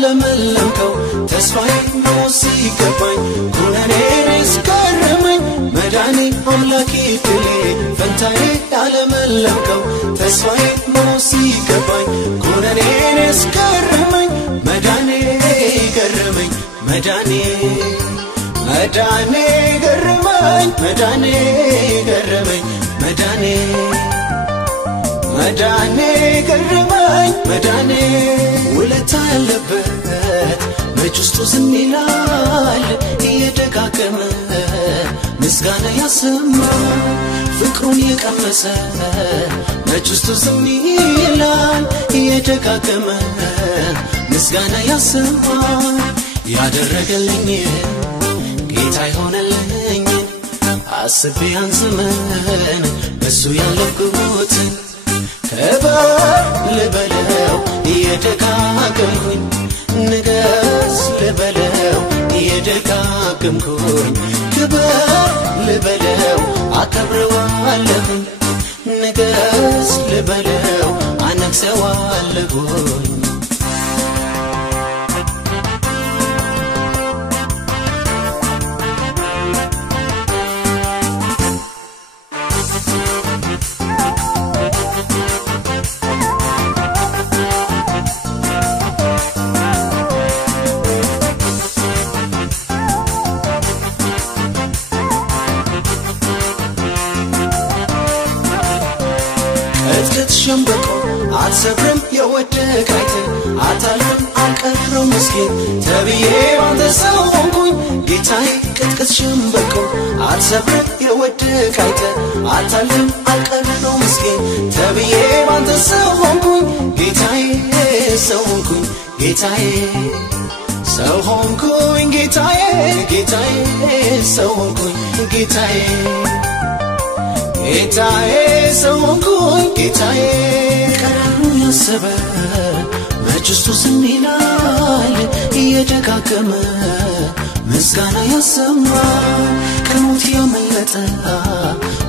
ያለመለምከው ተስፋዬ ነው ሲገባኝ ኩነኔስ ገረመኝ መዳኔ አምላኬ ድሌ ፈንታዬ ያለመለምከው ተስፋዬ ነው ሲገባኝ ኩነኔስ ገረመኝ መዳኔ ገረመኝ መዳኔ ገረመኝ መዳኔ ገረመኝ መዳኔ ገረመኝ መዳኔ ውለታ ያለበት መጭስቱ ዝም ይላል እየደጋገመ ምስጋና ያሰማ ፍቅሩን የቀመሰ መጭስቱ ዝም ይላል እየደጋገመ ምስጋና ያሰማ ያደረገልኝ ጌታ ይሆነልኝ አስቤ ያን ዘመን በሱ ያለፍኩት ከበር ልበለው እየደጋገምኩኝ ንገስ ልበለው እየደጋገምኩኝ ከበር ልበለው አከብረዋለሁኝ ንገስ ልበለው አነግሰዋለሁኝ ሸምበቆ አትሰብርም የወደቀይት አታልፍም አንቀረው ምስኪን ተብዬ አንተ ሰው ሆንኩኝ ጌታዬ ቅጥቅጥ ሸምበቆ አትሰብርም የወደቀይት አታልፍም አንቀረው ምስኪን ተብዬ አንተ ሰው ሆንኩኝ ጌታዬ ሰው ሆንኩኝ ጌታዬ ሰው ሆንኩኝ ጌታዬ ሰው ሆንኩኝ ጌታዬ ጌታዬ ሰው ሆንኩኝ ጌታዬ ቀረሩን ያሰበ መጭስቱ ዝም ይላል እየደጋገመ ምስጋና ያሰማ ከሞት ያመለጠ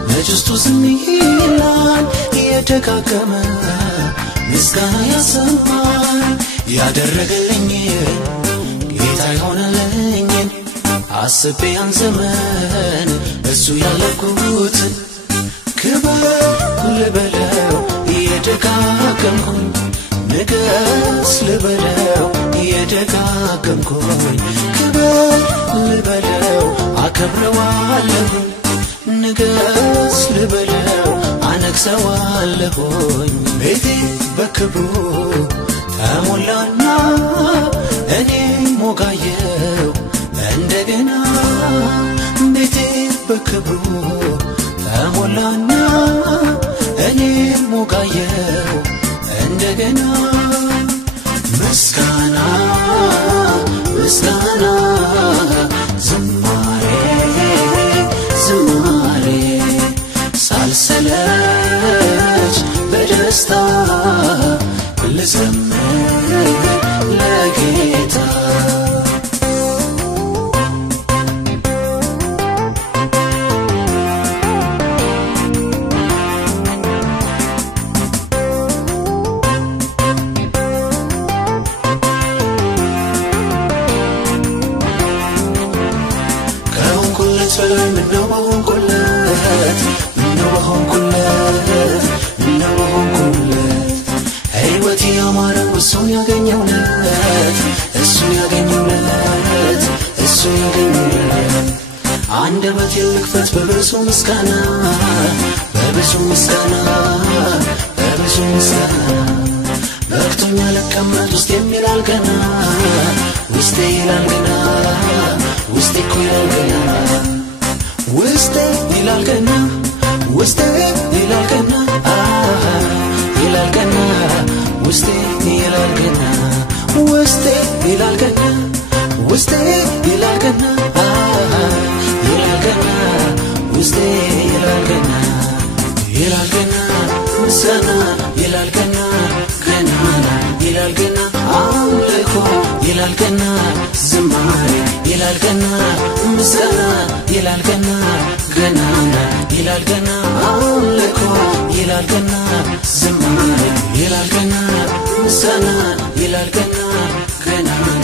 መጭስቱ ዝም ይላል እየደጋገመ ምስጋና ያሰማ ያደረገልኝ ጌታ ይሆነልኝ አስቤ ያን ዘመን እሱ ያለፍኩት ክበር ልበለው እየደጋገምኩኝ ንገስ ልበለው እየደጋገምኩኝ ክበር ልበለው አከብረዋለሁኝ ንገስ ልበለው አነግሰዋለሁኝ ቤቴ በክብሩ ተሞላና እኔ ሞጋየው እንደገና ቤቴ በክብሩ ተሞላና እኔ ሞጋየው እንደገና ምስጋና ምስጋና ዝማሬ ሳልሰለች በደስታ ልዘምር ለጌታ ሕይወት ያማረው እሱን ያገኘውለት አንደበት ይልክፈት በብዙ ምስጋና በክቶኛ ለቀመጥ ውስጥ የሚላል ገና ውስጤ ይላል ገና ውስጤ እኮ ይላል ገና ውስጤ ይላል ገና ውስጤ ይላል ገና ይላል ገና ውስጤ ይላል ገና ውስጤ ይላል ገና ውስጤ ይላል ገና ይላል ገና ውስጤ ይላል ገና ምስጋና ይላል ገና ገናና ይላል ገና አምልኮ ይላል ገና ዝማሬ ይላል ገና ምስጋና ይላል ገና ገናና ይላል ገና አምልኮ ይላል ገና ዝማሬ ይላል ገና ምስጋና ይላል ገና ገናና